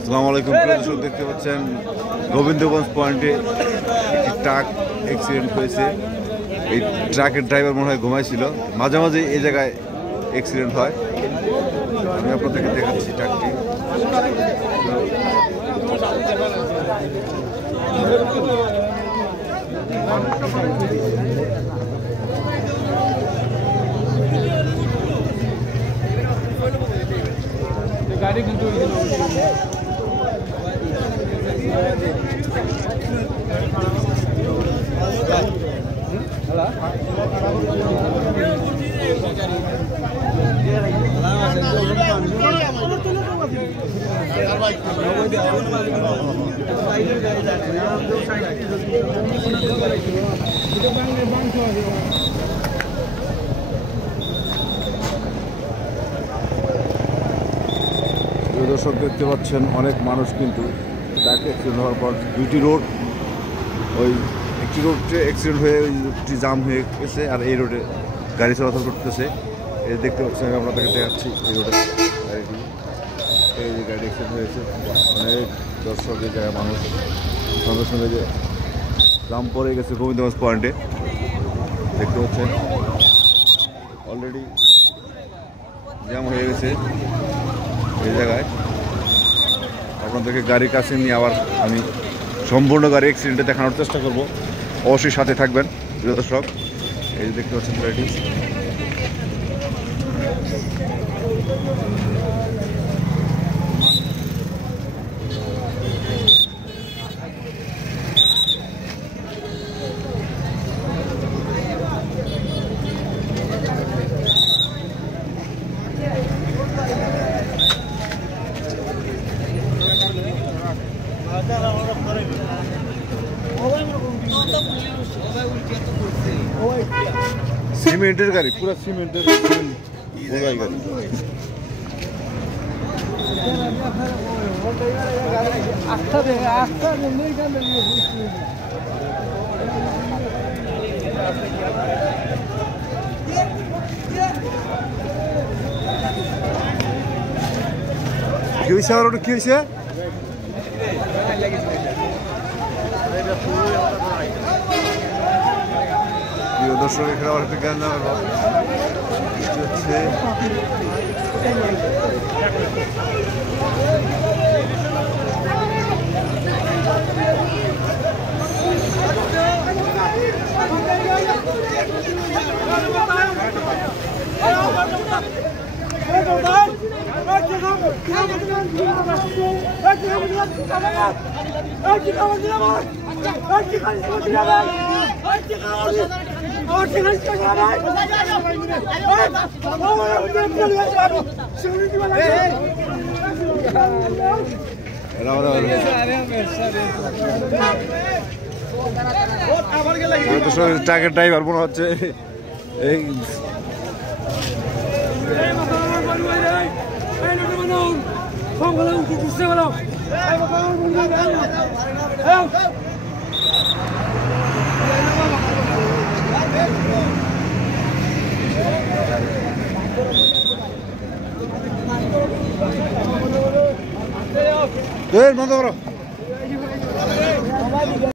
আসসালামু আলাইকুম, দর্শক দেখতে পাচ্ছেন গোবিন্দগঞ্জ পয়েন্টে একটি ট্রাক অ্যাক্সিডেন্ট হয়েছে। এই ট্রাকের ড্রাইভার মনে হয় ঘুমাইছিল, মাঝে মাঝে এই জায়গায় অ্যাক্সিডেন্ট হয়। আমি আপনাদেরকে দেখাচ্ছি ট্রাকটি। गाड़ी कंट्रोल দর্শক দেখতে পাচ্ছেন অনেক মানুষ কিন্তু ট্রাক অ্যাক্সিডেন্ট হওয়ার পর দুইটি রোড, ওই একটি রোডে অ্যাক্সিডেন্ট হয়ে ওই রোডটি জাম হয়ে গেছে, আর এই রোডে গাড়ি চলাচল করতেছে। এই দেখতে পাচ্ছেন, আমি আপনাদেরকে দেখাচ্ছি এই রোডে গাড়িটি, এই যে গাড়ি অ্যাক্সিডেন্ট হয়েছে। অনেক দর্শক এই জায়গায় মানুষ সঙ্গে সঙ্গে যে জাম পড়ে গেছে গোবিন্দগঞ্জ পয়েন্টে দেখতে পাচ্ছেন, অলরেডি জ্যাম হয়ে গেছে এই জায়গায়। আপনাদেরকে গাড়ির কাছে নিয়ে আবার আমি সম্পূর্ণ গাড়ি অ্যাক্সিডেন্টে দেখানোর চেষ্টা করব, অবশ্যই সাথে থাকবেন প্রিয় দর্শক। এই যে দেখতে পাচ্ছেন গাড়িটি। সিমেন্টের গাড়ি, পুরো সিমেন্টের বোঝাই গাড়ি। কি হয়েছে আমার ওটা, কি হয়েছে? দর্শক এখানে আমার একটা গান নামের হচ্ছে ট্রাকের ড্রাইভার মনে হচ্ছে এই বন্ধ করো।